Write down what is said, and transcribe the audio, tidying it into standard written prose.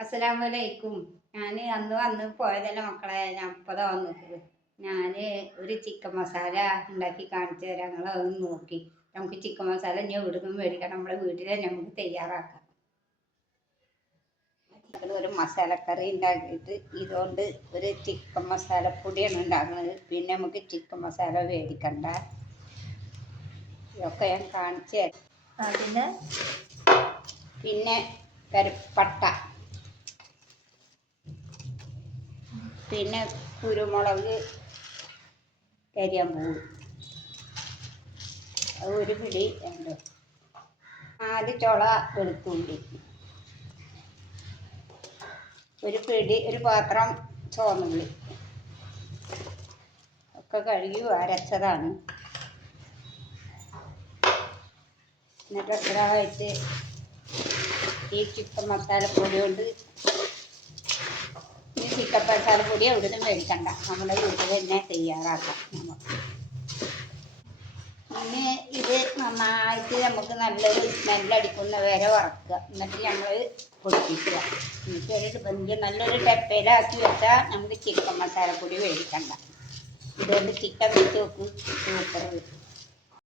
അസ്സലാമലൈക്കും. ഞാൻ അന്ന് പോയതല്ല മക്കളെ, ഞാൻ ഇപ്പതാ വന്നിട്ട്. ഞാൻ ഒരു ചിക്കൻ മസാല ഉണ്ടാക്കി കാണിച്ചു തരാം. നിങ്ങൾ അതൊന്ന് നോക്കി. നമുക്ക് ചിക്കൻ മസാല ഇനി എവിടുന്നും മേടിക്കണം, നമ്മുടെ വീട്ടിലെ നമുക്ക് തയ്യാറാക്കാം. ഒരു മസാലക്കറി ഉണ്ടാക്കിയിട്ട് ഇതുകൊണ്ട് ഒരു ചിക്കൻ മസാലപ്പൊടിയാണ് ഉണ്ടാക്കുന്നത്. പിന്നെ നമുക്ക് ചിക്കൻ മസാല മേടിക്കണ്ട. ഇതൊക്കെ ഞാൻ കാണിച്ചു തരാം. പിന്നെ കരുപ്പട്ട, പിന്നെ കുരുമുളക്, കരിയാമ്പൂവ്, അത് ഒരു പിടി ഉണ്ട്. 4 ചുള വെളുത്തുള്ളി, ഒരു പാത്രം ചുവന്നുള്ളി ഒക്കെ കഴുകി അരച്ചതാണ്. എന്നിട്ട് എത്രയായിട്ട് ഈ ചിക്കൻ മസാലപ്പൊടി കൊണ്ട് ചിക്കൻ മസാലപ്പൊടി എവിടുന്ന് മേടിക്കണ്ട, നമ്മുടെ വീട്ടിൽ തന്നെ തയ്യാറാക്കാം നമുക്ക്. പിന്നെ ഇത് നന്നായിട്ട് നമുക്ക് നല്ലൊരു സ്മെല്ലടിക്കുന്ന വരെ വറക്കുക. എന്നിട്ട് നമ്മൾ പൊടിപ്പിക്കുക. എന്നിട്ട് വലിയ നല്ലൊരു ടെപ്പയിലാക്കി വെച്ചാൽ നമുക്ക് ചിക്കൻ മസാലപ്പൊടി മേടിക്കണ്ട. ഇതുകൊണ്ട് ചിക്കൻ വെച്ച് നോക്കും, സൂപ്പർ.